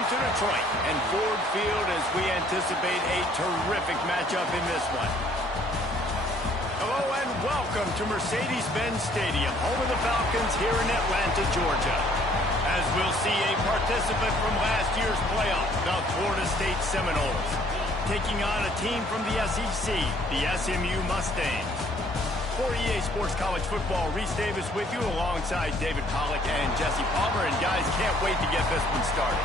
Welcome to Detroit and Ford Field as we anticipate a terrific matchup in this one. Hello and welcome to Mercedes-Benz Stadium, home of the Falcons here in Atlanta, Georgia. As we'll see a participant from last year's playoff, the Florida State Seminoles, taking on a team from the SEC, the SMU Mustangs. For EA Sports College Football, Reese Davis with you alongside David Pollack and Jesse Palmer. And guys, can't wait to get this one started.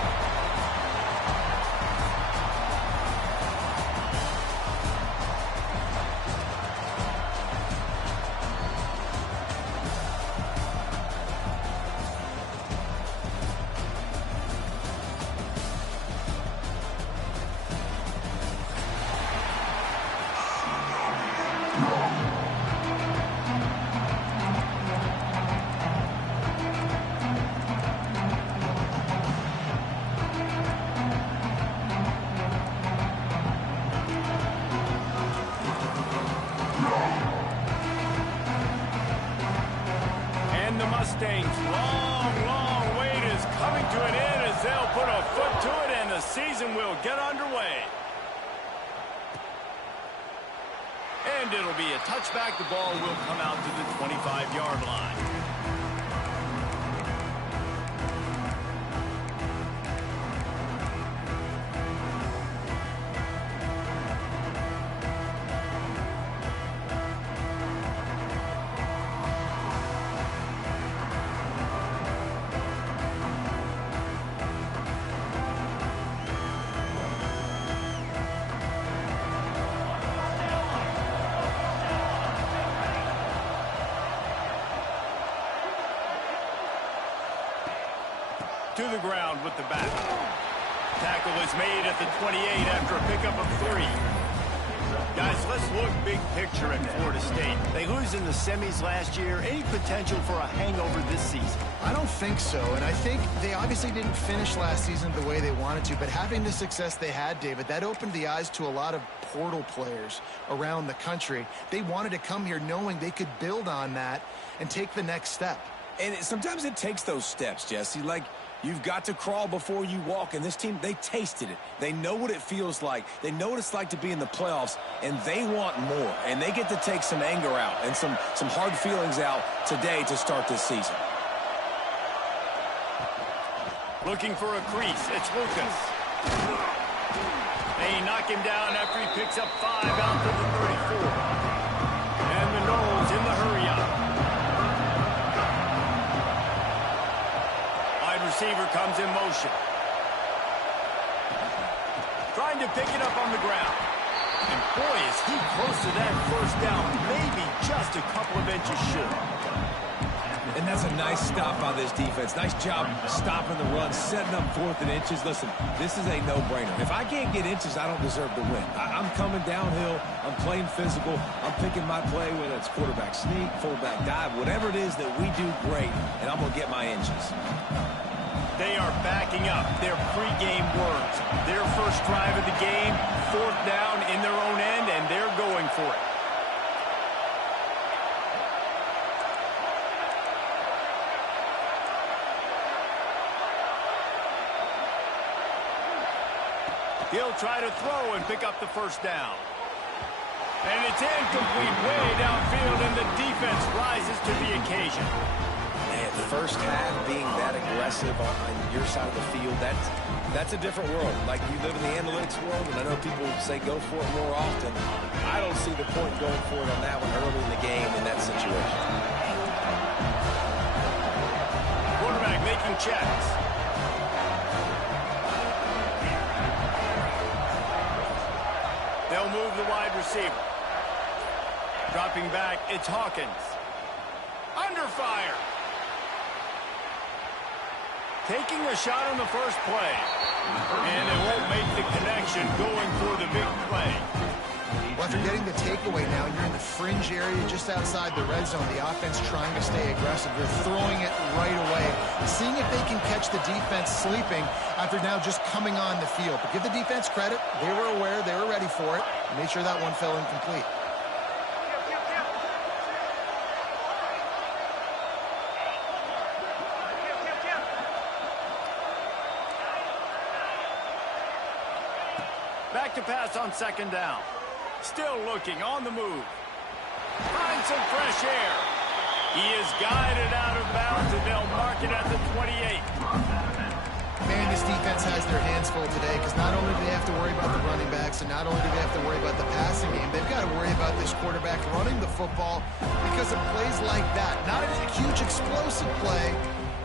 Mustangs' long wait is coming to an end as they'll put a foot to it and the season will get underway. And it'll be a touchback. The ball will come out to the 25-yard line. To the ground with the back. Tackle is made at the 28 after a pickup of 3. Guys, let's look big picture at Florida State. They lose in the semis last year. Any potential for a hangover this season? I don't think so, and I think they obviously didn't finish last season the way they wanted to, but having the success they had, David, that opened the eyes to a lot of portal players around the country. They wanted to come here knowing they could build on that and take the next step. And sometimes it takes those steps, Jesse. Like, you've got to crawl before you walk, and this team, they tasted it. They know what it feels like. They know what it's like to be in the playoffs, and they want more. And they get to take some anger out and some hard feelings out today to start this season. Looking for a crease, it's Lucas. They knock him down after he picks up 5 out to the 34. And the Noles in the hurry-up. Receiver comes in motion. Trying to pick it up on the ground. And boy, is he close to that first down. Maybe just a couple of inches short. And that's a nice stop by this defense. Nice job stopping the run, setting up 4th and inches. Listen, this is a no-brainer. If I can't get inches, I don't deserve to win. I'm coming downhill. I'm playing physical. I'm picking my play, whether it's quarterback sneak, fullback dive, whatever it is that we do great, and I'm going to get my inches. They are backing up their pregame words. Their first drive of the game, 4th down in their own end, and they're going for it. He'll try to throw and pick up the first down. And it's incomplete, way downfield, and the defense rises to the occasion. First half being that aggressive on your side of the field, that's a different world. Like, you live in the analytics world, and I know people say go for it more often. I don't see the point going for it on that one early in the game in that situation. Quarterback making checks. They'll move the wide receiver. Dropping back, it's Hawkins. Under fire. Taking a shot on the first play. And it won't make the connection going for the big play. Well, after getting the takeaway now, you're in the fringe area just outside the red zone. The offense trying to stay aggressive. They're throwing it right away. Seeing if they can catch the defense sleeping after now just coming on the field. But give the defense credit. They were aware. They were ready for it. Made sure that one fell incomplete. Back to pass on second down. Still looking on the move. Finds some fresh air. He is guided out of bounds, and they'll mark it at the 28. Man, this defense has their hands full today because not only do they have to worry about the running backs and not only do they have to worry about the passing game, they've got to worry about this quarterback running the football because of plays like that. Not a huge explosive play,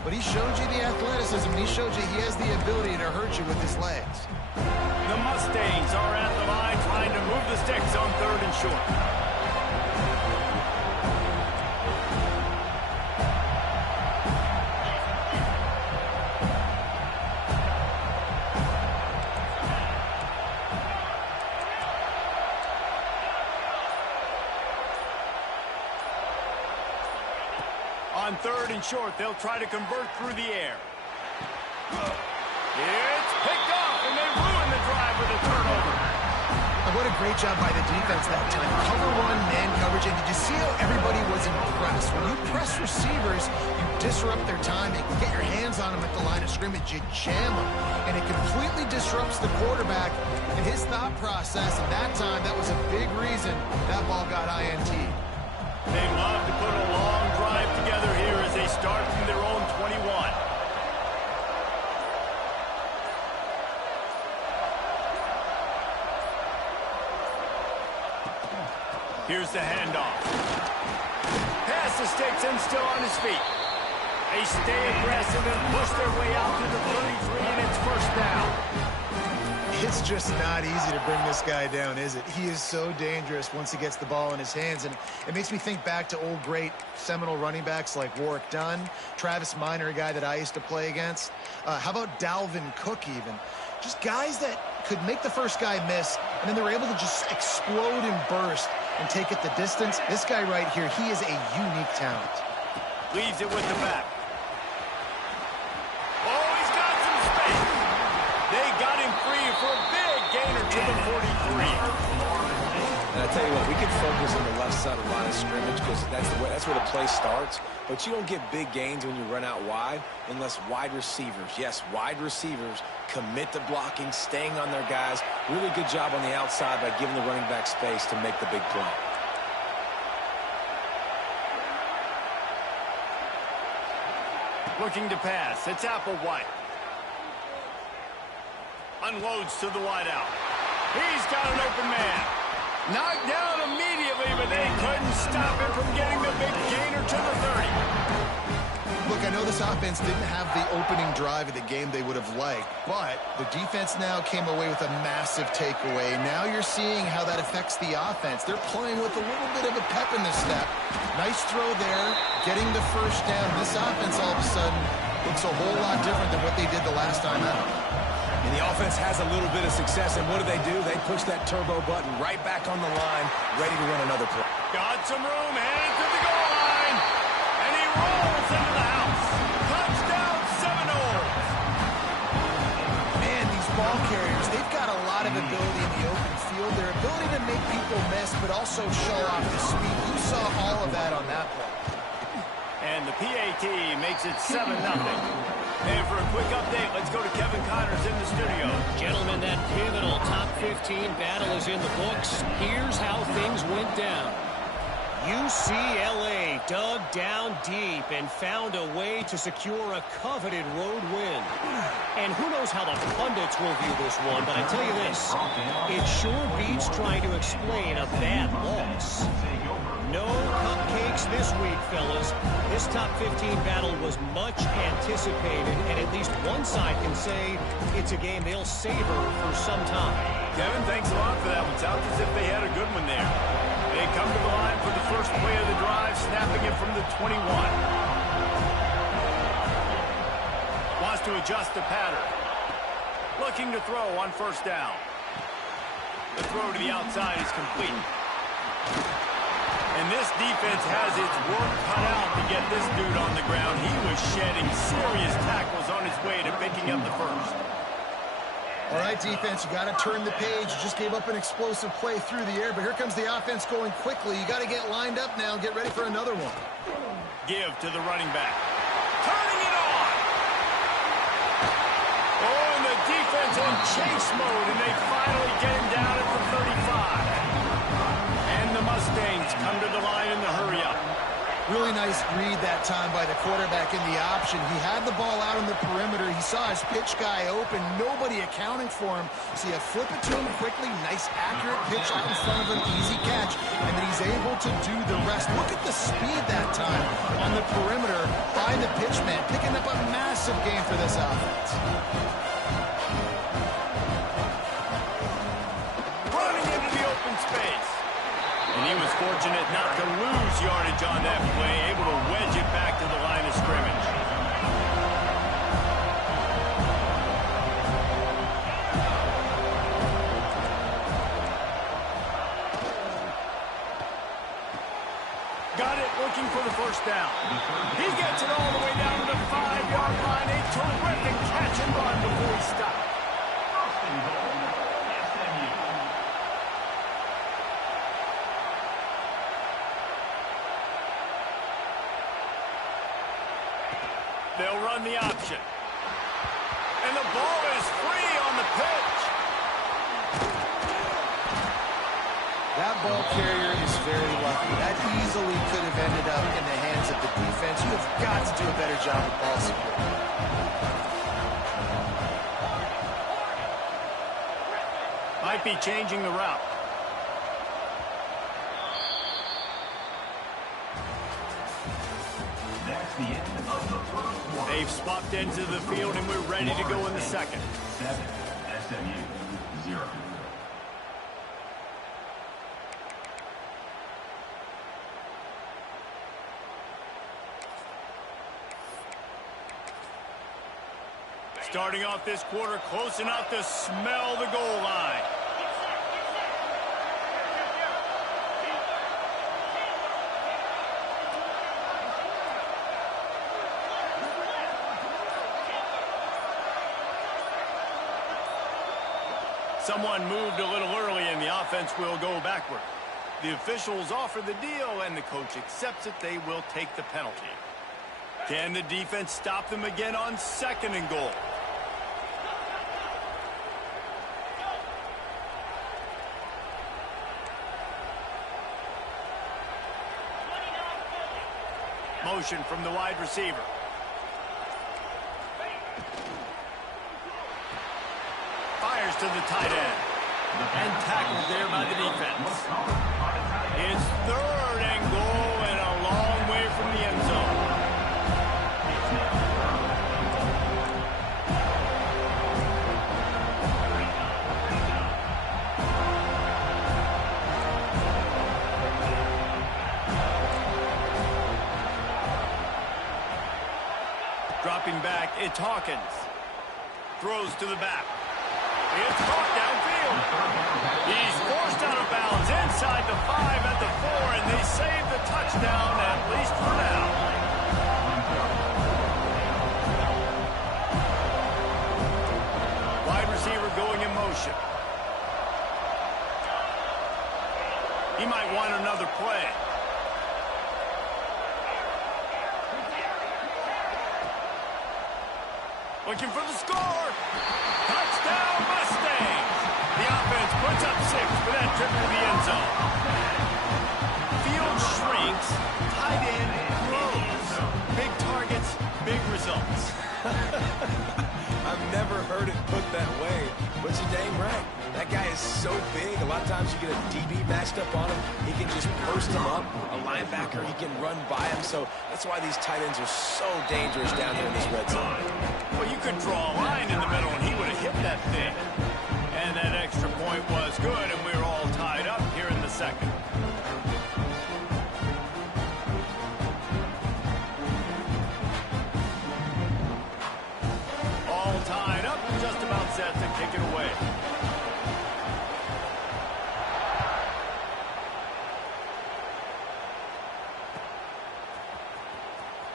but he showed you the athleticism. He showed you he has the ability to hurt you with his legs. The Mustangs are at the line trying to move the sticks on 3rd and short. On 3rd and short, they'll try to convert through the air. It's picked off, and they ruin the drive with a turnover. What a great job by the defense that time. Cover one, man coverage, and did you see how everybody was impressed? When you press receivers, you disrupt their time. You can get your hands on them at the line of scrimmage. You jam them, and it completely disrupts the quarterback and his thought process. And that time, that was a big reason that ball got INT. They love to put a long drive together here as they start from their own 21. Here's the handoff. Pass the sticks and still on his feet. They stay aggressive and push their way out to the 33, and it's first down. It's just not easy to bring this guy down, is it? He is so dangerous once he gets the ball in his hands, and it makes me think back to old great seminal running backs like Warwick Dunn, Travis Minor, a guy that I used to play against. How about Dalvin Cook even? Just guys that could make the first guy miss, and then they were able to just explode and burst and take it the distance. This guy right here, he is a unique talent. Leaves it with the back. Oh, he's got some space. They got him free for a big gainer to the 43. And I tell you what, we can focus on the left side of the line of scrimmage because that's where the play starts. But you don't get big gains when you run out wide unless wide receivers, yes, wide receivers, commit to blocking, staying on their guys. Really good job on the outside by giving the running back space to make the big play. Looking to pass. It's Applewhite. Unloads to the wideout. He's got an open man. Knocked down immediately, but they couldn't stop him from getting the big gainer to the 30. Look, I know this offense didn't have the opening drive of the game they would have liked, but the defense now came away with a massive takeaway. Now you're seeing how that affects the offense. They're playing with a little bit of a pep in the step. Nice throw there, getting the first down. This offense all of a sudden looks a whole lot different than what they did the last time out. And the offense has a little bit of success, and what do? They push that turbo button right back on the line, ready to run another play. Got some room, headed to the goal line, and he rolls into the house. Touchdown, Seminoles. Man, these ball carriers, they've got a lot of ability in the open field. Their ability to make people miss, but also show off the speed. You saw all of that on that play. And the PAT makes it 7-0. And for a quick update, let's go to Kevin Connors in the studio. Gentlemen, that pivotal top 15 battle is in the books. Here's how things went down. UCLA dug down deep and found a way to secure a coveted road win. And who knows how the pundits will view this one, but I tell you this, it sure beats trying to explain a bad loss. No cupcakes this week, fellas. This top 15 battle was much anticipated, and at least one side can say it's a game they'll savor for some time. Kevin, thanks a lot for that one. Sounds as if they had a good one there. They come to the line for the first play of the drive, snapping it from the 21. Wants to adjust the pattern. Looking to throw on first down. The throw to the outside is complete. And this defense has its work cut out to get this dude on the ground. He was shedding serious tackles on his way to picking up the first. All right, defense, you got to turn the page. You just gave up an explosive play through the air, but here comes the offense going quickly. You got to get lined up now and get ready for another one. Give to the running back. Turning it on! Oh, and the defense defense in chase mode, and they finally get him down at the 35. And the Mustangs come to the line in the hurry-up. Really nice read that time by the quarterback in the option. He had the ball out on the perimeter. He saw his pitch guy open. Nobody accounting for him. So you flip it to him quickly. Nice, accurate pitch out in front of him. Easy catch. And then he's able to do the rest. Look at the speed that time on the perimeter by the pitchman. Picking up a massive gain for this offense. Running into the open space. And he was fortunate not to lose yardage on that play, able to wedge it back to the line of scrimmage. Got it, looking for the first down. He gets it all the way down to the 5-yard line. A terrific catch and run before he stopped. They'll run the option. And the ball is free on the pitch. That ball carrier is very lucky. That easily could have ended up in the hands of the defense. You have got to do a better job with ball security. Might be changing the route. They've swapped ends of the field, and we're ready to go in the second. 7, SMU 0. Starting off this quarter close enough to smell the goal line. Someone moved a little early, and the offense will go backward. The officials offer the deal, and the coach accepts it. They will take the penalty. Can the defense stop them again on 2nd and goal? Motion from the wide receiver. Fires to the tight end. And tackled there by the defense. It's 3rd and goal and a long way from the end zone. Dropping back, it's Hawkins. Throws to the back. It's caught downfield. He's forced out of bounds inside the 5 at the 4, and they save the touchdown, at least for now. Wide receiver going in motion. He might want another play. Looking for the score. Touchdown, Mustangs. The offense puts up 6 for that trip to the end zone. Field shrinks, tight end grows. Big targets, big results. I've never heard it put that way, but you're dang right. That guy is so big. A lot of times you get a DB matched up on him. He can just burst him up. A linebacker, he can run by him. So that's why these tight ends are so dangerous down here in this red zone. Well, you could draw a line in the middle, and he would have hit that thing. And that extra point was good, and we were all tied up here in the second. All tied up, just about set to kick it away.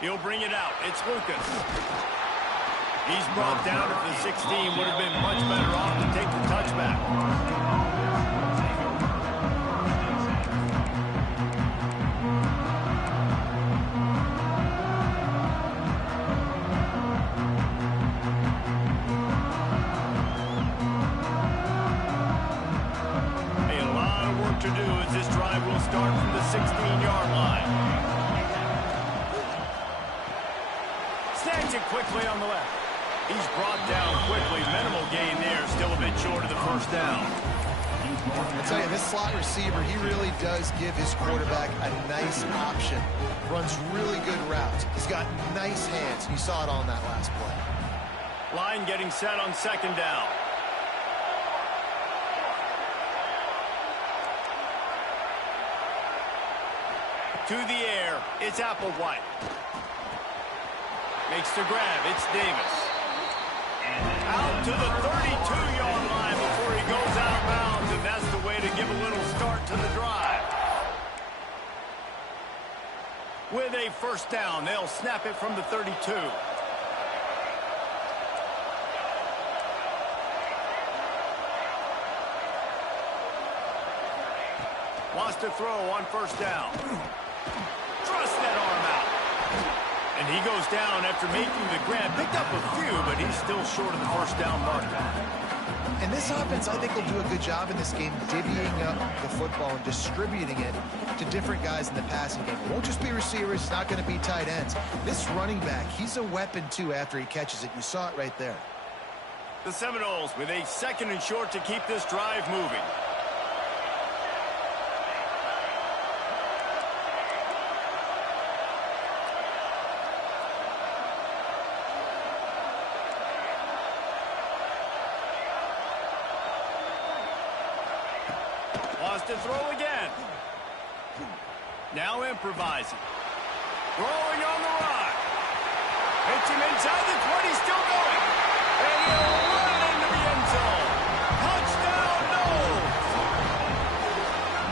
He'll bring it out. It's Lucas. He's brought down at the 16. Would have been much better off to take the touchback. Snags it quickly on the left. He's brought down quickly. Minimal gain there. Still a bit short of the first down. I tell you, this slot receiver, he really does give his quarterback a nice option. Runs really good routes. He's got nice hands. You saw it on that last play. Line getting set on second down. To the air, it's Applewhite. Makes the grab, it's Davis. Out to the 32-yard line before he goes out of bounds, and that's the way to give a little start to the drive. With a first down, they'll snap it from the 32. Wants to throw on first down. Thrust that arm out. And he goes down after making the grab. Picked up a few, but he's still short of the first down mark. And this offense, I think, will do a good job in this game divvying up the football and distributing it to different guys in the passing game. It won't just be receivers. It's not going to be tight ends. This running back, he's a weapon, too, after he catches it. You saw it right there. The Seminoles with a second and short to keep this drive moving. To throw again. Now improvising. Throwing on the run. Hits him inside the 20, still going. And he'll run into the end zone. Touchdown, Noles.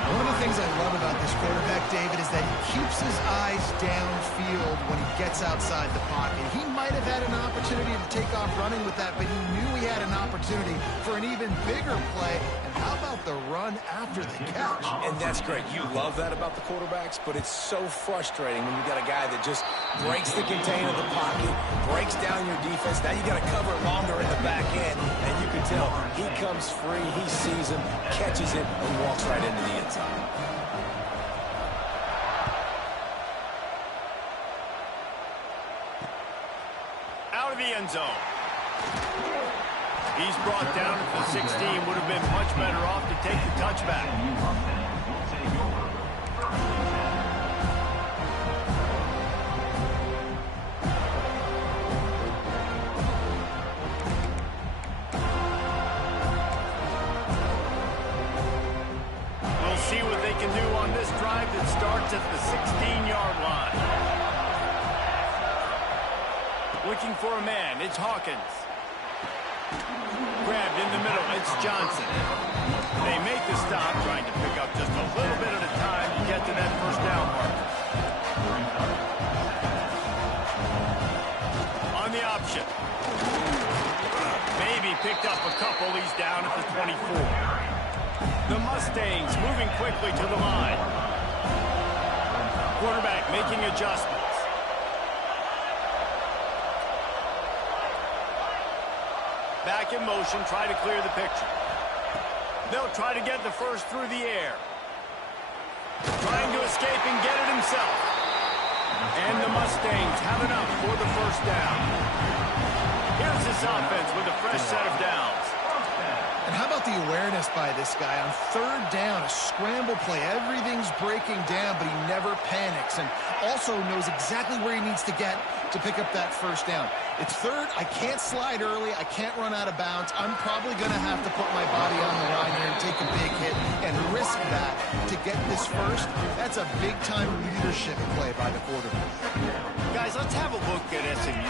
One of the things I love about this quarterback, David, is that he keeps his eyes downfield when he gets outside the pocket. He might have had an opportunity to take off running with that, but he knew he had an opportunity for an even bigger play. And how about the run after the catch? And that's great. You love that about the quarterbacks, but it's so frustrating when you got a guy that just breaks the contain of the pocket, breaks down your defense. Now you got to cover it longer in the back end, and you can tell he comes free, he sees him, catches it, and walks right into the end zone. Out of the end zone. He's brought down to the 16. Would have been much better off to take the touchback. We'll see what they can do on this drive that starts at the 16-yard line. Looking for a man, it's Hawkins. Grabbed in the middle, it's Johnson. They make the stop, trying to pick up just a little bit at a time to get to that first down marker. On the option. Maybe picked up a couple, he's down at the 24. The Mustangs moving quickly to the line. Quarterback making adjustments. Back in motion, try to clear the picture. They'll try to get the first through the air. Trying to escape and get it himself. And the Mustangs have enough for the first down. Here's this offense with a fresh set of downs. And how about the awareness by this guy on third down, a scramble play. Everything's breaking down, but he never panics and also knows exactly where he needs to get to pick up that first down. It's third. I can't slide early. I can't run out of bounds. I'm probably going to have to put my body on the line here and take a big hit and risk that to get this first. That's a big-time leadership play by the quarterback. Guys, let's have a look at SMU.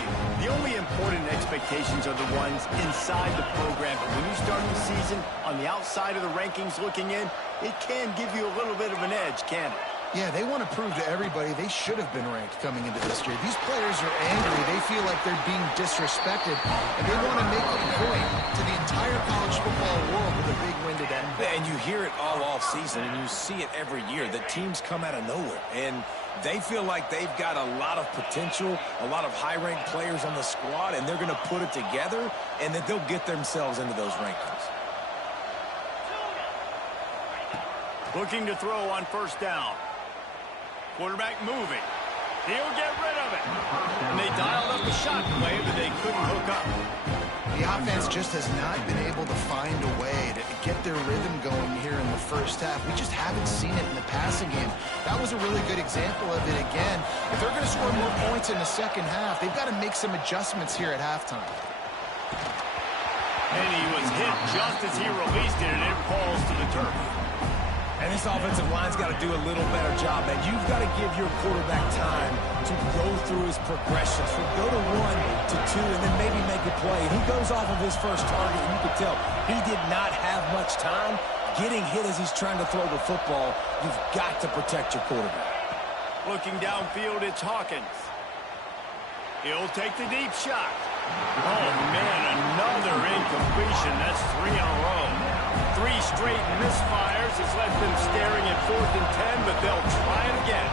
The only important expectations are the ones inside the program. But when you start the season on the outside of the rankings looking in, it can give you a little bit of an edge, can't it? Yeah, they want to prove to everybody they should have been ranked coming into this year. These players are angry. They feel like they're being disrespected, and they want to make a point to the entire college football world with a big win today. And you hear it all off season, and you see it every year. The teams come out of nowhere, and they feel like they've got a lot of potential, a lot of high-ranked players on the squad, and they're going to put it together, and that they'll get themselves into those rankings. Looking to throw on first down. Quarterback moving. He'll get rid of it. And they dialed up the shot play, but they couldn't hook up. The offense just has not been able to find a way to get their rhythm going here in the first half. We just haven't seen it in the passing game. That was a really good example of it again. If they're going to score more points in the second half, they've got to make some adjustments here at halftime. And he was hit just as he released it, and it falls to the turf. And this offensive line's got to do a little better job, man. You've got to give your quarterback time to go through his progressions. From go to 1 to 2 and then maybe make a play. He goes off of his first target, and you can tell he did not have much time getting hit as he's trying to throw the football. You've got to protect your quarterback. Looking downfield, it's Hawkins. He'll take the deep shot. Oh, man, another incompletion. That's 3 in a row. 3 straight misfires has left them staring at 4th and 10, but they'll try it again.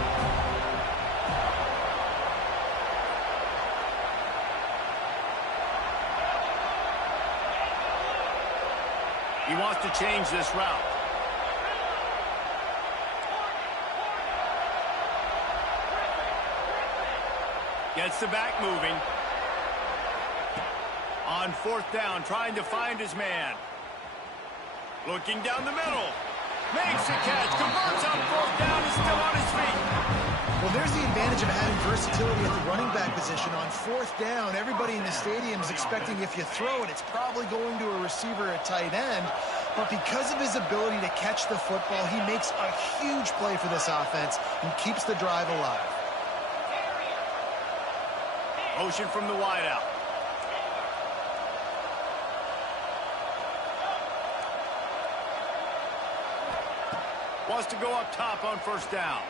He wants to change this route. Gets the back moving. On 4th down, trying to find his man. Looking down the middle. Makes a catch. Converts on 4th down. Is still on his feet. Well, there's the advantage of having versatility at the running back position. On 4th down, everybody in the stadium is expecting if you throw it, it's probably going to a receiver at tight end. But because of his ability to catch the football, he makes a huge play for this offense and keeps the drive alive. Motion from the wideout. Wants to go up top on 1st down.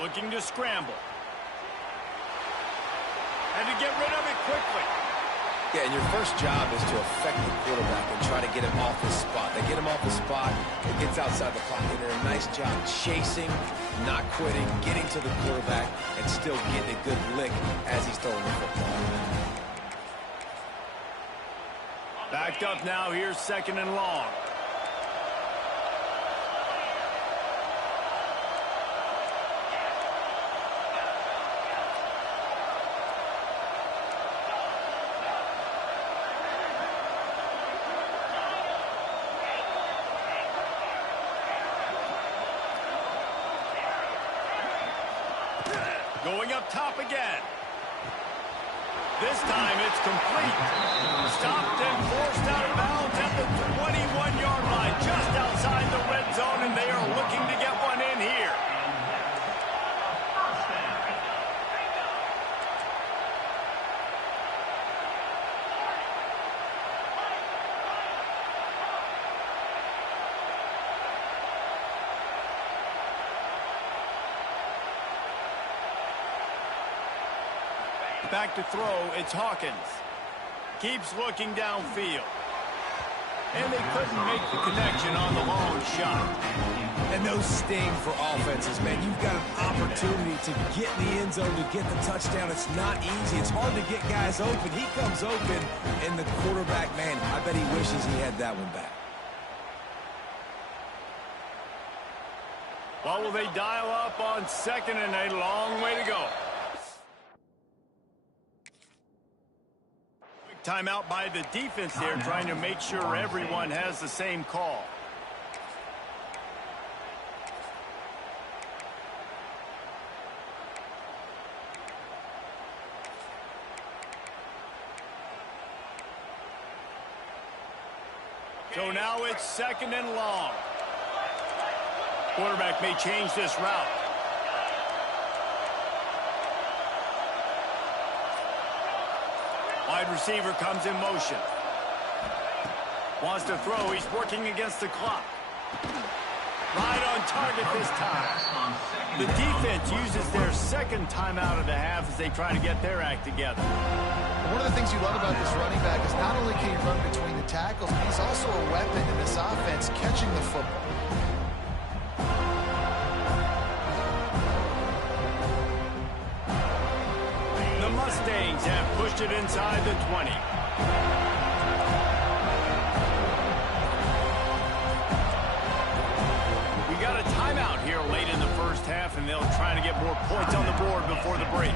Looking to scramble. And to get rid of it quickly. Yeah, and your first job is to affect the quarterback and try to get him off his spot. They get him off his spot, it gets outside the pocket. They did a nice job chasing, not quitting, getting to the quarterback, and still getting a good lick as he's throwing the football. Backed up now, here's 2nd and long. Going up top again. This time it's complete. Stopped and forced out of bounds at the 21-yard line, just outside the red zone, and they are looking to get one in here. Back to throw, it's Hawkins. Keeps looking downfield. And they couldn't make the connection on the long shot. And those sting for offenses, man. You've got an opportunity to get in the end zone, to get the touchdown. It's not easy. It's hard to get guys open. He comes open, and the quarterback, man, I bet he wishes he had that one back. Well, will they dial up on 2nd and a long way to go? Timeout by the defense there, trying to make sure everyone has the same call. So now it's 2nd and long. Quarterback may change this route. Wide receiver comes in motion. Wants to throw. He's working against the clock. Right on target this time. The defense uses their 2nd timeout of the half as they try to get their act together. One of the things you love about this running back is not only can he run between the tackles, but he's also a weapon in this offense catching the football. The Mustangs have pushed it inside the 20. We got a timeout here late in the first half, and they'll try to get more points on the board before the break.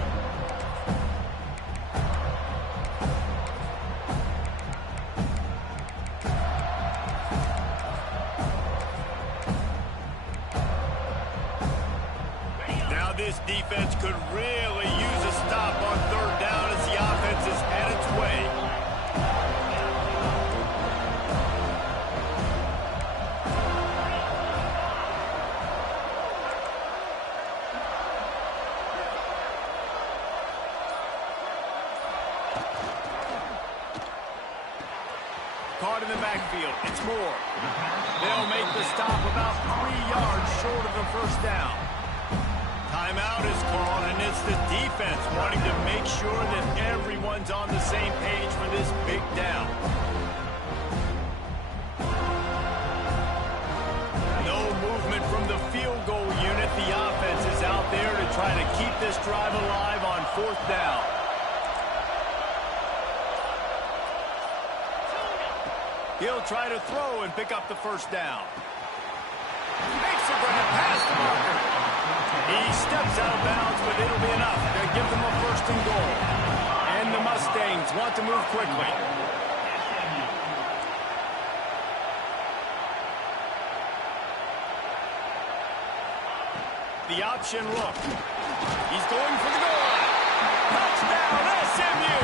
defense could really use a stop on third down as the offense has had its way. Caught in the backfield. It's Moore. They'll make the stop about 3 yards short of the first down. Timeout is called, and it's the defense wanting to make sure that everyone's on the same page for this big down. No movement from the field goal unit. The offense is out there to try to keep this drive alive on fourth down. He'll try to throw and pick up the first down. Makes a grab past the marker. He steps out of bounds, but it'll be enough to give them a first and goal. And the Mustangs want to move quickly. The option look. He's going for the goal line. Touchdown, SMU.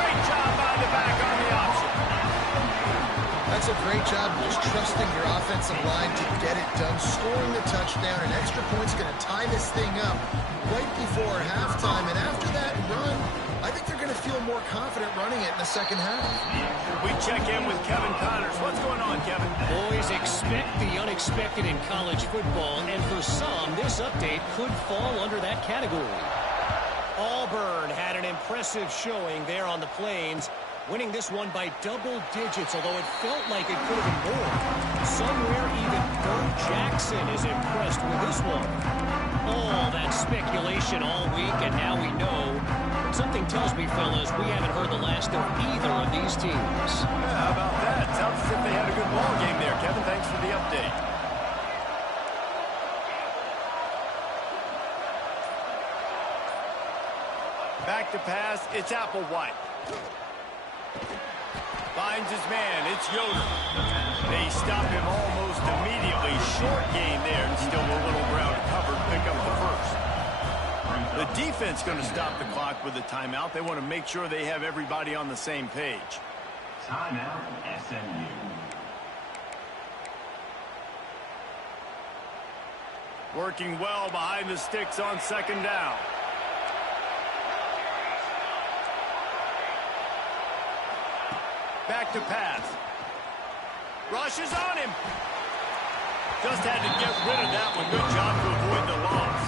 Great job by the back on the option. That's a great job just trusting your offensive line to get it done, scoring the touchdown. An extra point's going to tie this thing up right before halftime. And after that run, I think they're going to feel more confident running it in the second half. We check in with Kevin Connors. What's going on, Kevin? Boys, expect the unexpected in college football, and for some, this update could fall under that category. Auburn had an impressive showing there on the Plains, winning this one by double digits, although it felt like it could have been more. Somewhere even Bo Jackson is impressed with this one. All that speculation all week, and now we know. Something tells me, fellas, we haven't heard the last of either of these teams. Yeah, how about that? Sounds as if they had a good ball game there, Kevin. Thanks for the update. Back to pass, it's Applewhite. Finds his man, it's Yoder. They stop him almost immediately. Short gain there, and still a little ground covered. Pick up the first. The defense going to stop the clock with a timeout. They want to make sure they have everybody on the same page. Timeout, SMU. Working well behind the sticks on second down. Back to pass. Rushes on him. Just had to get rid of that one. Good job to avoid the loss.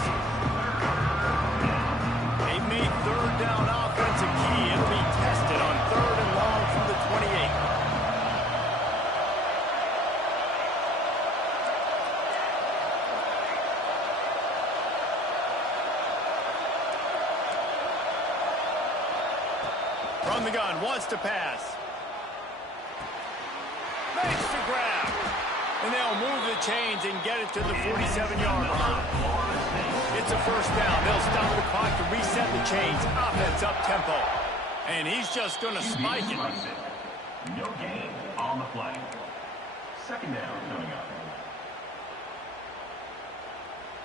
They made third down offense a key. It'll be tested on third and long from the 28. From the gun, wants to pass. Makes the grab. And they'll move the chains and get it to the 47-yard line. It's a first down. They'll stop the clock to reset the chains. Offense up tempo. And he's just going to spike it. No gain on the play. Second down coming up.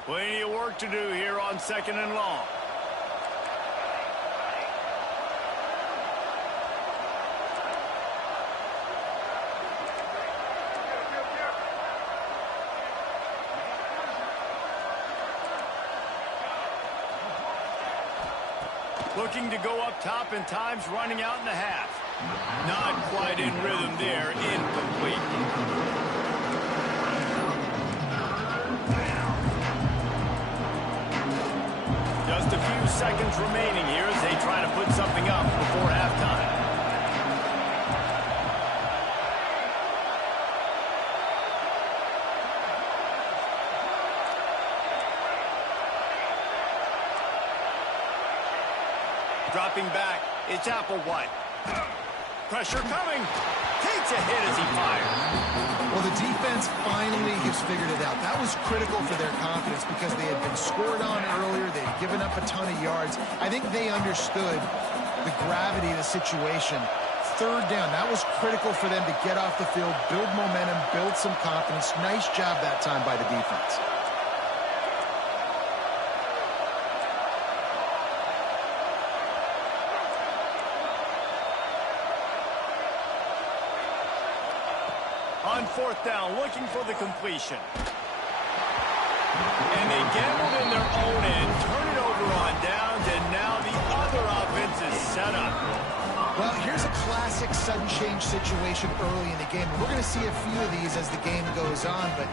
Plenty of work to do here on second and long. Looking to go up top, and time's running out in the half. Not quite in rhythm there. Incomplete. Just a few seconds remaining here as they try to put something up before halftime. Dropping back, it's Applewhite. Pressure coming. Takes a hit as he fires. Well, the defense finally has figured it out. That was critical for their confidence because they had been scored on earlier. They had given up a ton of yards. I think they understood the gravity of the situation. Third down, that was critical for them to get off the field, build momentum, build some confidence. Nice job that time by the defense. On fourth down, looking for the completion. And they gambled in their own end, turn it over on downs, and now the other offense is set up. Well, here's a classic sudden change situation early in the game. We're going to see a few of these as the game goes on, but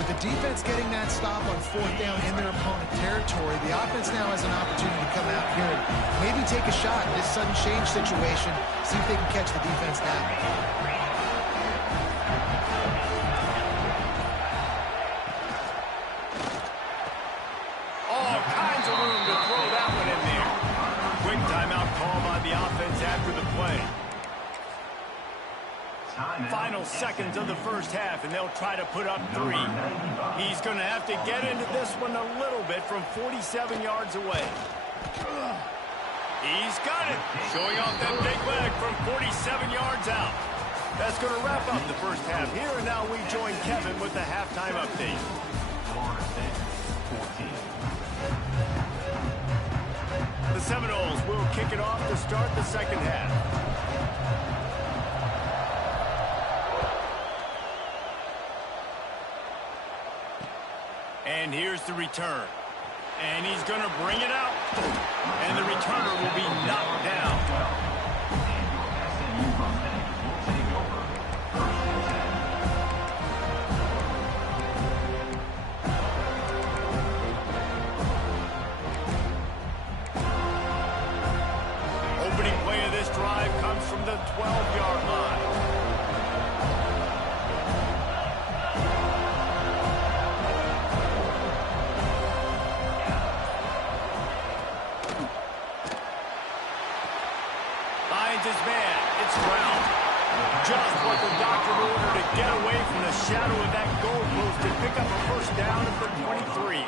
with the defense getting that stop on fourth down in their opponent territory, the offense now has an opportunity to come out here and maybe take a shot in this sudden change situation, see if they can catch the defense now. All kinds of room to throw that one in there. Quick timeout call by the offense after the play. Final seconds of the first half, and they'll try to put up 3. He's going to have to get into this one a little bit from 47 yards away. He's got it. Showing off that big leg from 47 yards out. That's going to wrap up the first half here, and now we join Kevin with the halftime update. The Seminoles will kick it off to start the second half. And here's the return. And he's going to bring it out. And the returner will be knocked down. Opening play of this drive comes from the 12-yard line. His man, it's Brown. Just what the doctor ordered to get away from the shadow of that goalpost and pick up a first down at the 23.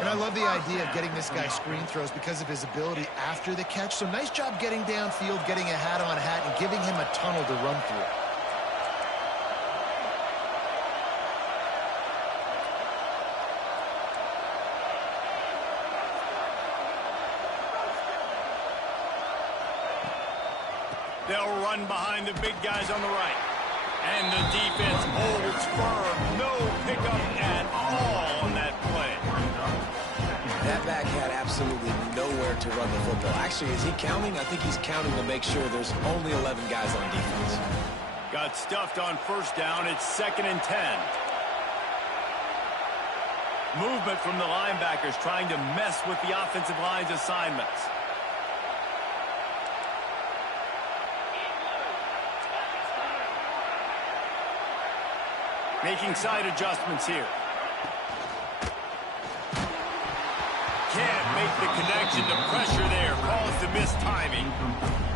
And I love the idea of getting this guy screen throws because of his ability after the catch. So nice job getting downfield, getting a hat-on-hat, and giving him a tunnel to run through. They'll run behind the big guys on the right. And the defense holds firm. No pickup at all on that play. That back had absolutely nowhere to run the football. Actually, is he counting? I think he's counting to make sure there's only 11 guys on defense. Got stuffed on first down. It's 2nd and 10. Movement from the linebackers trying to mess with the offensive line's assignments. Making side adjustments here. Can't make the connection. The pressure there calls the missed timing.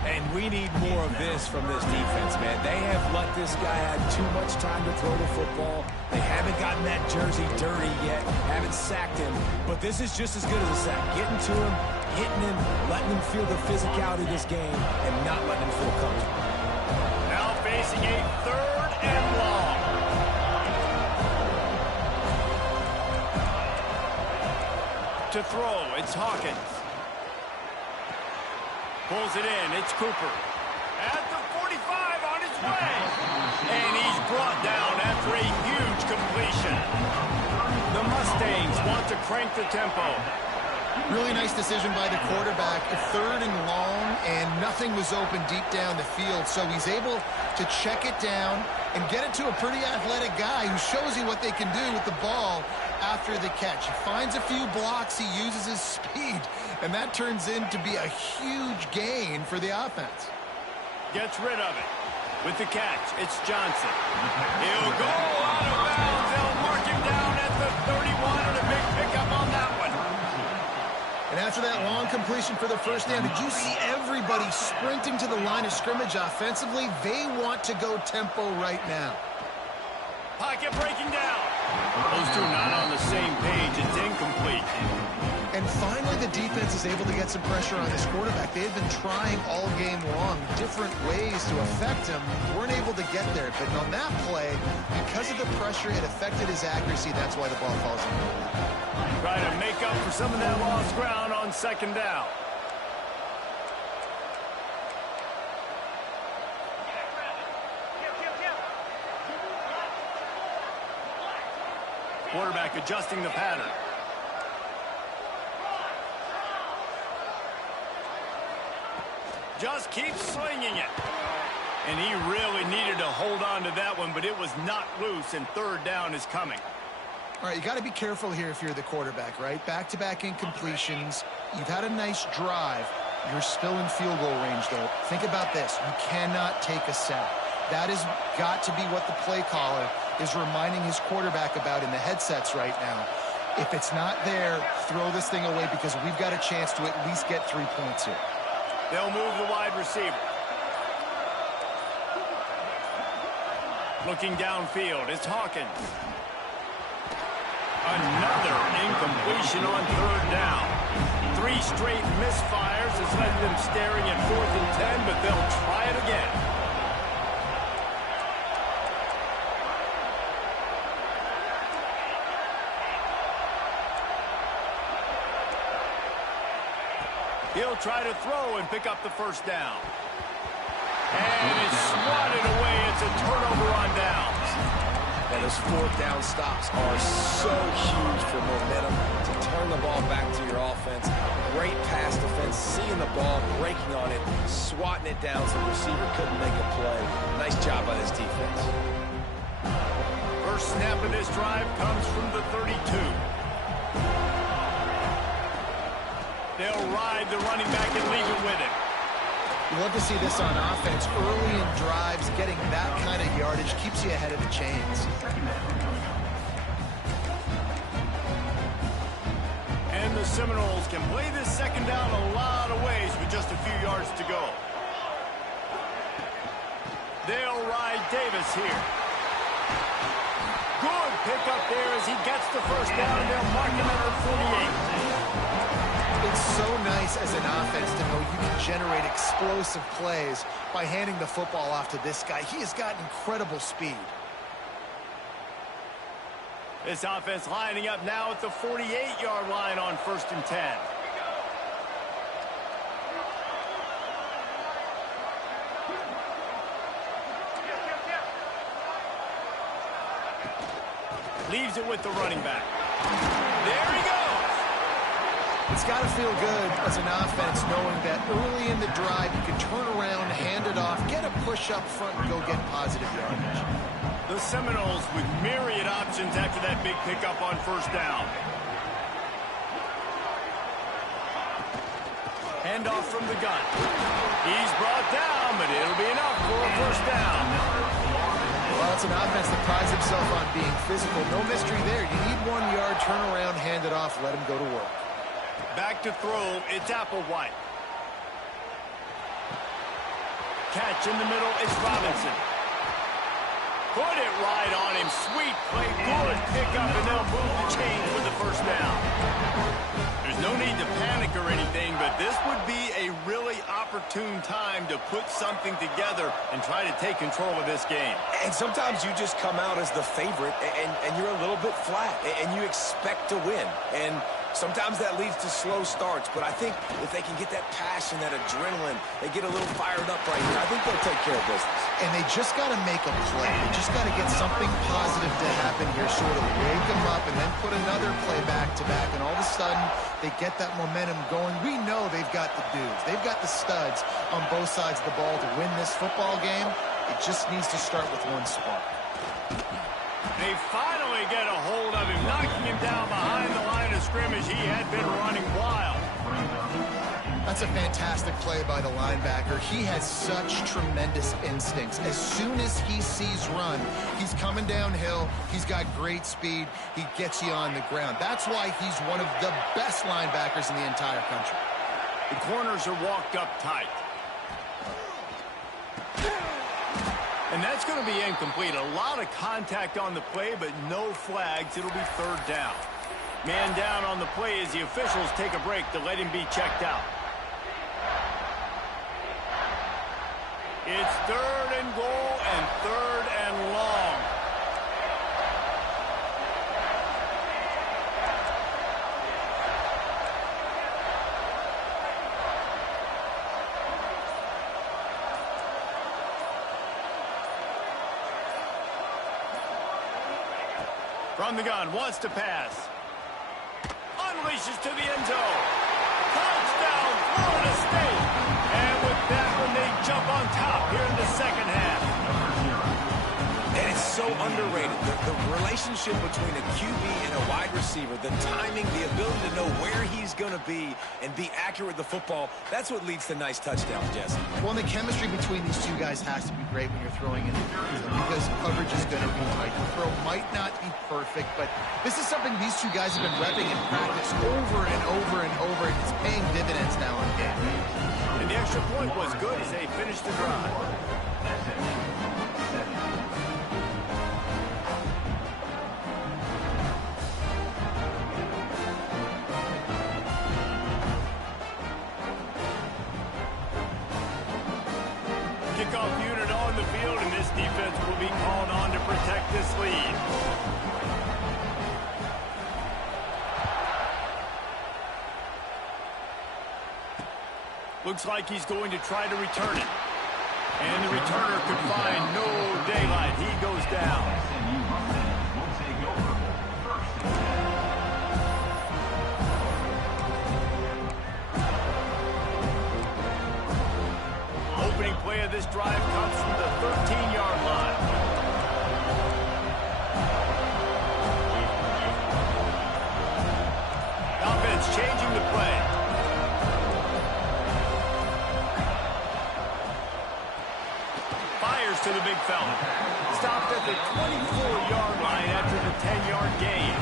And we need more of this from this defense, man. They have let this guy have too much time to throw the football. They haven't gotten that jersey dirty yet, haven't sacked him. But this is just as good as a sack. Getting to him, hitting him, letting him feel the physicality of this game, and not letting him feel comfortable. Now facing a 3rd and long. To throw, it's Hawkins. Pulls it in, it's Cooper. At the 45 on his way. And he's brought down after a huge completion. The Mustangs want to crank the tempo. Really nice decision by the quarterback. 3rd and long, and nothing was open deep down the field. So he's able to check it down and get it to a pretty athletic guy who shows you what they can do with the ball after the catch. He finds a few blocks, he uses his speed, and that turns into be a huge gain for the offense. Gets rid of it. With the catch, it's Johnson. He'll go out of bounds. They'll mark him down at the 31, and a big pickup on that one. And after that long completion for the first down, did you see everybody sprinting to the line of scrimmage offensively? They want to go tempo right now. Pocket breaking down. Those two not on the same page. It's incomplete. And finally, the defense is able to get some pressure on this quarterback. They had been trying all game long different ways to affect him. Weren't able to get there. But on that play, because of the pressure, it affected his accuracy. That's why the ball falls in. Try to make up for some of that lost ground on 2nd down. Quarterback adjusting the pattern. Just keeps slinging it. And he really needed to hold on to that one, but it was not loose, and third down is coming. All right, you got to be careful here if you're the quarterback, right? Back-to-back incompletions. You've had a nice drive. You're still in field goal range, though. Think about this. You cannot take a sack. That has got to be what the play caller is reminding his quarterback about in the headsets right now. If it's not there, throw this thing away because we've got a chance to at least get 3 points here. They'll move the wide receiver. Looking downfield, it's Hawkins. Another incompletion on third down. 3 straight misfires has left them staring at 4th and 10, but they'll try it again. He'll try to throw and pick up the first down. And it's swatted away. It's a turnover on downs. And those 4th down stops are so huge for momentum to turn the ball back to your offense. Great pass defense, seeing the ball, breaking on it, swatting it down so the receiver couldn't make a play. Nice job by this defense. First snap of this drive comes from the 32. They'll ride the running back and leave it with him. You love to see this on offense. Early in drives, getting that kind of yardage keeps you ahead of the chains. And the Seminoles can play this second down a lot of ways with just a few yards to go. They'll ride Davis here. Good pickup there as he gets the first down, and they'll mark him at the 48. It's so nice as an offense to know you can generate explosive plays by handing the football off to this guy. He has got incredible speed. This offense lining up now at the 48-yard line on 1st and 10. Leaves it with the running back. There he goes. It's got to feel good as an offense knowing that early in the drive you can turn around, hand it off, get a push up front, and go get positive yardage. The Seminoles with myriad options after that big pickup on 1st down. Handoff from the gun. He's brought down, but it'll be enough for a 1st down. Well, it's an offense that prides himself on being physical. No mystery there. You need 1 yard, turn around, hand it off, let him go to work. Back to throw, it's Applewhite. Catch in the middle, it's Robinson. Put it right on him, sweet play, good pickup, and they'll move the chains with the 1st down. There's no need to panic or anything, but this would be a really opportune time to put something together and try to take control of this game. And sometimes you just come out as the favorite, and you're a little bit flat, and you expect to win. And sometimes that leads to slow starts, but I think if they can get that passion, that adrenaline, they get a little fired up right here, I think they'll take care of business. And they just got to make a play. They just got to get something positive to happen here, sort of wake them up and then put another play back-to-back, and all of a sudden they get that momentum going. We know they've got the dudes. They've got the studs on both sides of the ball to win this football game. It just needs to start with one spark. They finally get a hold of him, knocking him down behind the line of scrimmage. He had been running wild. That's a fantastic play by the linebacker. He has such tremendous instincts. As soon as he sees run, he's coming downhill. He's got great speed. He gets you on the ground. That's why he's one of the best linebackers in the entire country. The corners are walked up tight. And that's going to be incomplete. A lot of contact on the play, but no flags. It'll be 3rd down. Man down on the play as the officials take a break to let him be checked out. It's 3rd and goal and 3rd and long. From the gun, wants to pass. Unleashes to the end zone. Touchdown, Florida State. And with that one, they jump on top here in the second half. And it's so underrated. The relationship between a QB and a wide receiver, the timing, the ability to know where he's going to be and be accurate with the football, that's what leads to nice touchdowns, Jesse. Well, and the chemistry between these two guys has to be great when you're throwing in the end zone because coverage is going to be tight. The throw might not be perfect, but this is something these two guys have been repping in practice over and over and over, and it's paying dividends now in game. And the extra point was good as they finished the drive. Kickoff unit on the field, and this defense will be called on to protect this lead. Looks like he's going to try to return it. And the returner could find no daylight. He goes down. SMU Mustangs will take over first and 10. Opening play of this drive comes from the 13-yard line. Offense changing the play. Fires to the big fella. Stopped at the 24-yard line after the 10-yard gain.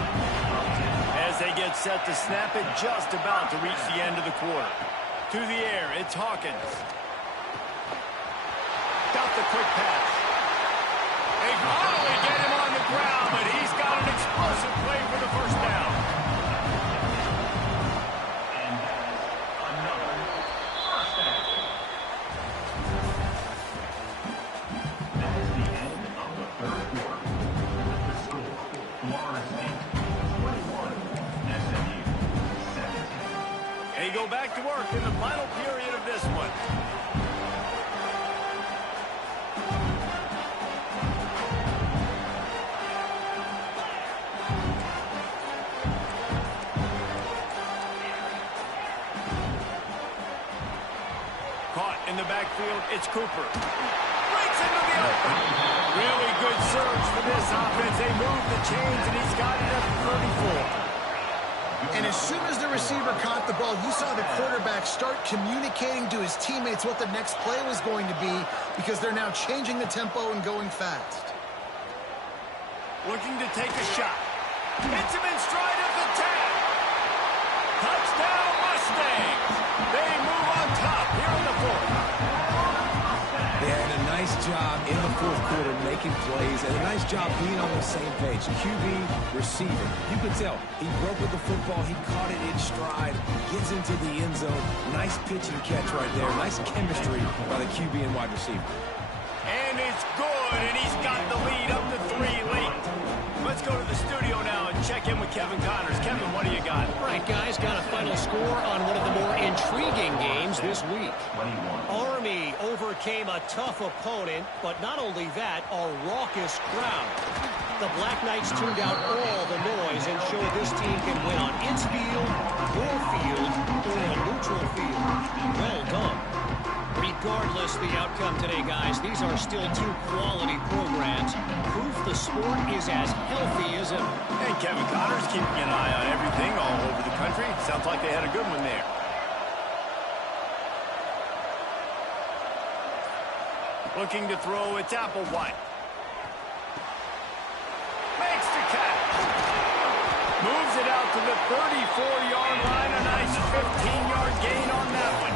As they get set to snap it, just about to reach the end of the quarter. To the air, it's Hawkins. Got the quick pass. They finally get him on the ground, but he's got an explosive play for the first down. And that is another first down. That is the end of the third quarter. The score, Florida State 21, SMU 17. They go back to work in the final period of this one. Caught in the backfield, it's Cooper. Breaks into the open. Really good surge for this offense. They move the chains, and he's got it at the 34. And as soon as the receiver caught the ball, you saw the quarterback start communicating to his teammates what the next play was going to be because they're now changing the tempo and going fast. Looking to take a shot. Hits him in stride at the 10. Touchdown Mustangs. They move on top here in the fourth. They had a nice job in the fourth quarter making plays and a nice job being on the same page. QB, receiver. You could tell he broke with the football. He caught it in stride, gets into the end zone. Nice pitch and catch right there. Nice chemistry by the QB and wide receiver. And it's good, and he's got the lead up to 3 late. Let's go to the studio now and check in with Kevin Connors. Kevin, what do you got? All right, guys, got a final score on one of the more intriguing games this week. 21. Army overcame a tough opponent, but not only that, a raucous crowd. The Black Knights tuned out all the noise and showed this team can win on its field, your field, or a neutral field. Well done. Regardless the outcome today, guys, these are still two quality programs. Proof the sport is as healthy as ever. And Kevin Connors keeping an eye on everything all over the country. Sounds like they had a good one there. Looking to throw, it's Applewhite. Makes the catch. Moves it out to the 34-yard line. A nice 15-yard gain on that one.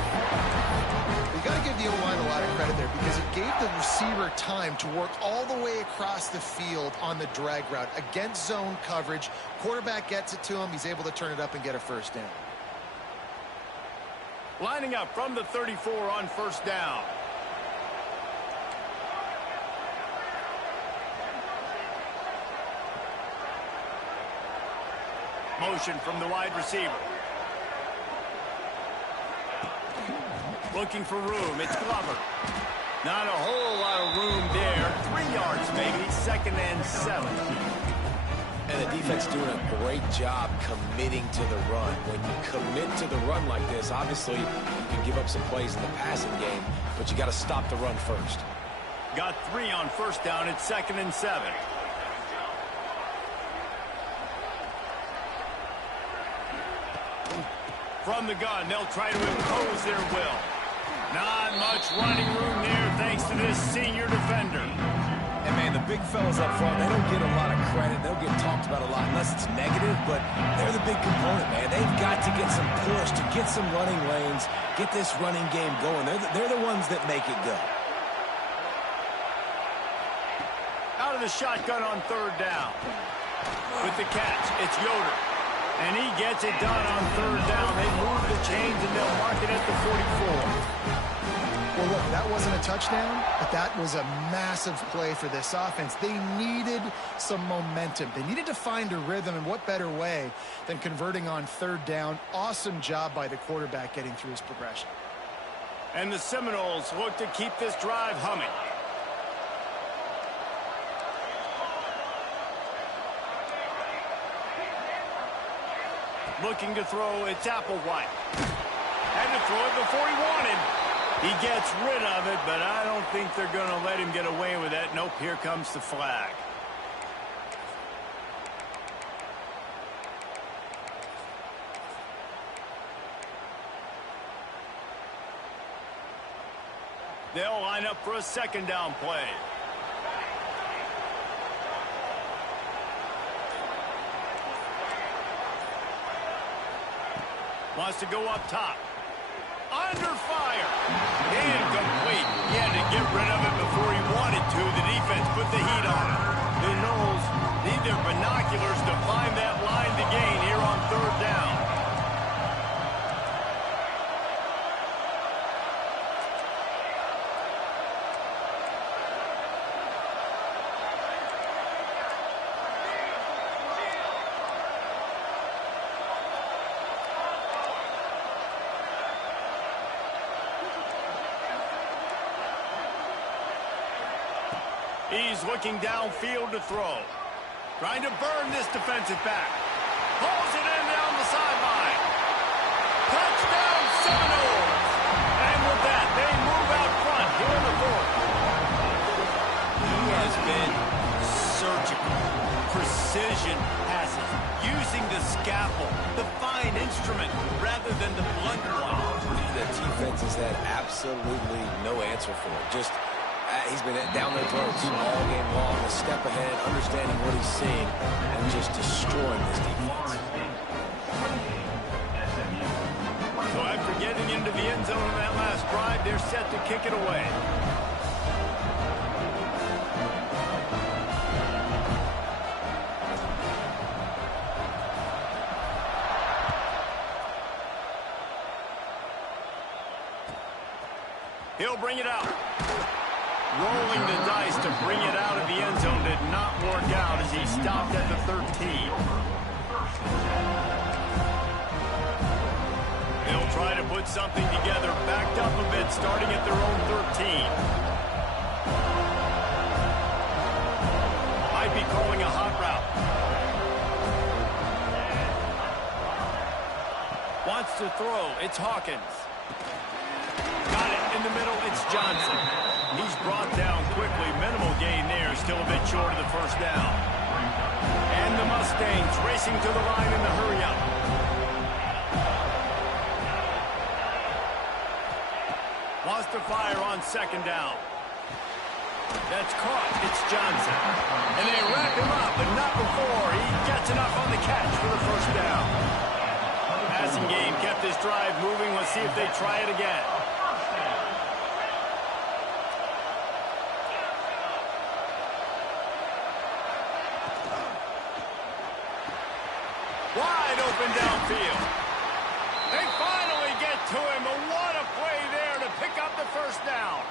You got to give the O-line a lot of credit there because it gave the receiver time to work all the way across the field on the drag route against zone coverage. Quarterback gets it to him. He's able to turn it up and get a first down. Lining up from the 34 on first down. Motion from the wide receiver. Looking for room. It's Glover. Not a whole lot of room there. 3 yards maybe. 2nd and 7. man, the defense doing a great job committing to the run. When you commit to the run like this, obviously you can give up some plays in the passing game, but you got to stop the run first. Got 3 on first down. It's 2nd and 7. From the gun, they'll try to impose their will. Not much running room there thanks to this senior defender. And, man, the big fellas up front, they don't get a lot of credit. They'll get talked about a lot unless it's negative, but they're the big component, man. They've got to get some push, to get some running lanes, get this running game going. They're the ones that make it go. Out of the shotgun on 3rd down. With the catch, it's Yoder. And he gets it done on 3rd down. They move the chains, and they'll mark it at the 44. Well, look, that wasn't a touchdown, but that was a massive play for this offense. They needed some momentum. They needed to find a rhythm, and what better way than converting on 3rd down. Awesome job by the quarterback getting through his progression. And the Seminoles look to keep this drive humming. Looking to throw, it's Applewhite. Had to throw it before he wanted. He gets rid of it, but I don't think they're going to let him get away with it. Nope, here comes the flag. They'll line up for a 2nd down play. Wants to go up top. Under fire. Incomplete. He had to get rid of it before he wanted to. The defense put the heat on him. The Noles need their binoculars to find that line to gain here on 3rd down. He's looking downfield to throw. Trying to burn this defensive back. Pulls it in down the sideline. Touchdown Seminoles! And with that, they move out front here in the 4th. He has been surgical. Precision passes. Using the scalpel, the fine instrument, rather than the blunt one. The defense has had absolutely no answer for it. Just he's been down their throats all game long, a step ahead, understanding what he's seeing, and just destroying this defense. So after getting into the end zone in that last drive, they're set to kick it away. He'll bring it out. Rolling the dice to bring it out of the end zone did not work out as he stopped at the 13. They'll try to put something together, backed up a bit, starting at their own 13. Might be calling a hot route. Wants to throw, it's Hawkins. Got it in the middle, it's Johnson. He's brought down quickly. Minimal gain there. Still a bit short of the 1st down. And the Mustangs racing to the line in the hurry-up. Wants to fire on 2nd down. That's caught. It's Johnson. And they wrap him up, but not before he gets enough on the catch for the 1st down. Passing game kept this drive moving. Let's see if they try it again. Wide open downfield. They finally get to him, but what a play there to pick up the 1st down.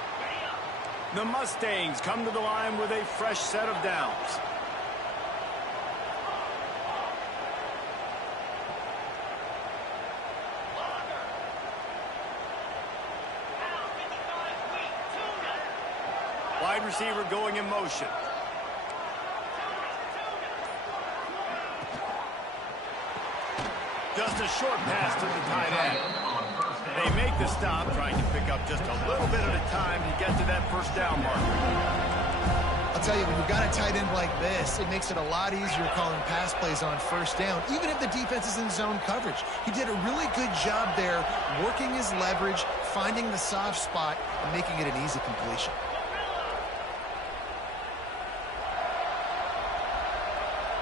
The Mustangs come to the line with a fresh set of downs. Wide receiver going in motion. Just a short pass to the tight end. They make the stop, trying to pick up just a little bit at a time to get to that first down marker. I'll tell you, when you've got a tight end like this, it makes it a lot easier calling pass plays on first down, even if the defense is in zone coverage. He did a really good job there, working his leverage, finding the soft spot, and making it an easy completion.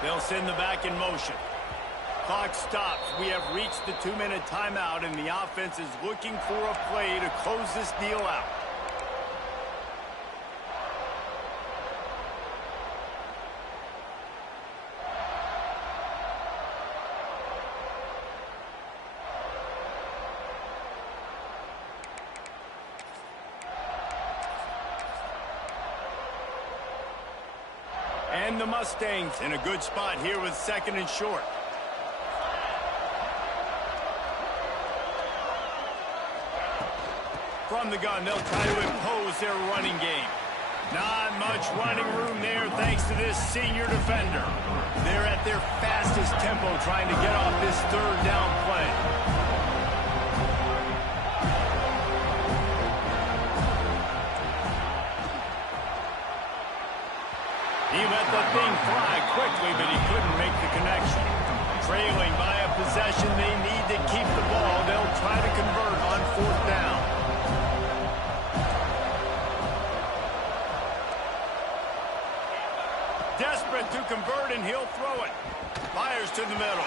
They'll send the back in motion. Clock stops. We have reached the 2-minute timeout, and the offense is looking for a play to close this deal out. And the Mustangs in a good spot here with 2nd and short. From the gun, they'll try to impose their running game. Not much running room there thanks to this senior defender. They're at their fastest tempo trying to get off this 3rd down play. He let the thing fly quickly, but he couldn't make the connection. Trailing by a possession, they need to keep the ball. They'll try to convert on 4th down. Desperate to convert, and he'll throw it. Fires to the middle.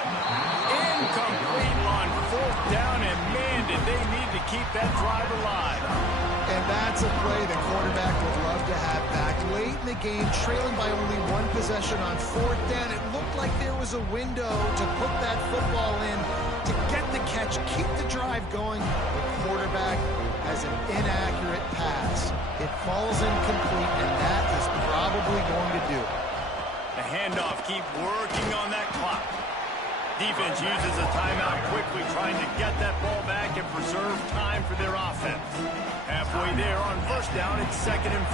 Incomplete on 4th down, and man, did they need to keep that drive alive. And that's a play the quarterback would love to have back. Late in the game, trailing by only 1 possession on 4th down, it looked like there was a window to put that football in, to get the catch, keep the drive going. The quarterback has an inaccurate pass. It falls incomplete, and that is probably going to do it. The handoff, keep working on that clock. Defense uses a timeout quickly, trying to get that ball back and preserve time for their offense. Halfway there on 1st down, it's 2nd and 5.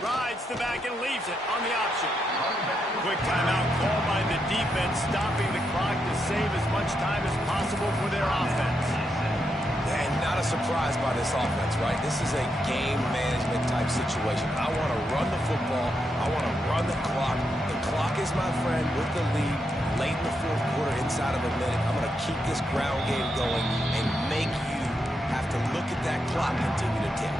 Rides the back and leaves it on the option. Quick timeout call by the defense, stopping the clock to save as much time as possible for their offense. And not a surprise by this offense, right? This is a game management type situation. I want to run the football. I want to run the clock. The clock is my friend with the lead. Late in the 4th quarter, inside of a minute, I'm going to keep this ground game going and make you have to look at that clock continue to tick.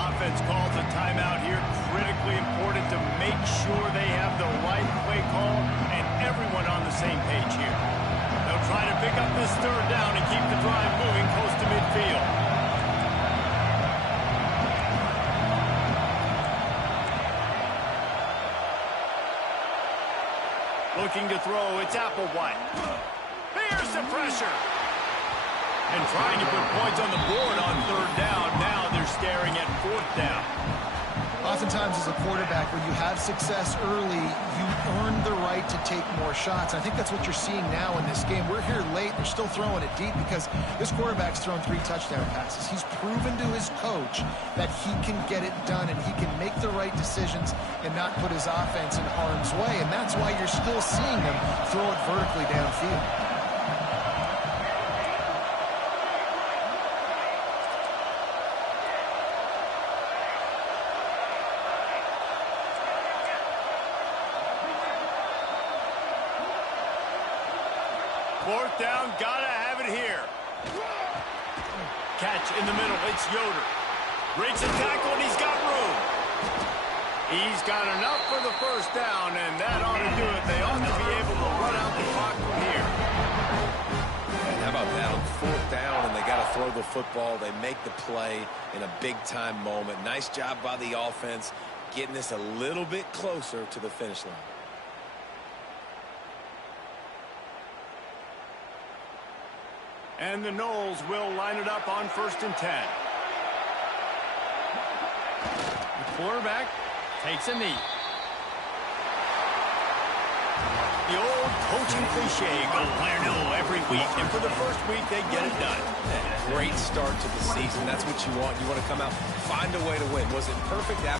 Offense calls a timeout here. Critically important to make sure they have the right play call and everyone on the same page here. They'll try to pick up this 3rd down and keep the drive moving close to midfield. Looking to throw, it's Applewhite. Here's the pressure. And trying to put points on the board on 3rd down. Now they're staring at 4th down. Oftentimes as a quarterback, when you have success early, you earn the right to take more shots. I think that's what you're seeing now in this game. We're here late. They're still throwing it deep because this quarterback's thrown 3 touchdown passes. He's proven to his coach that he can get it done and he can make the right decisions and not put his offense in harm's way. And that's why you're still seeing them throw it vertically downfield. Fourth down, gotta have it here. Catch in the middle, it's Yoder. Breaks a tackle and he's got room. He's got enough for the 1st down, and that ought to do it. They ought to be able to run out the clock from here. And how about that on 4th down, and they got to throw the football. They make the play in a big-time moment. Nice job by the offense, getting this a little bit closer to the finish line. And the Noles will line it up on 1st and 10. The quarterback takes a knee. The old coaching cliche, go play or no every week. And for the first week, they get it done. Great start to the season. That's what you want. You want to come out, find a way to win. Was it perfect?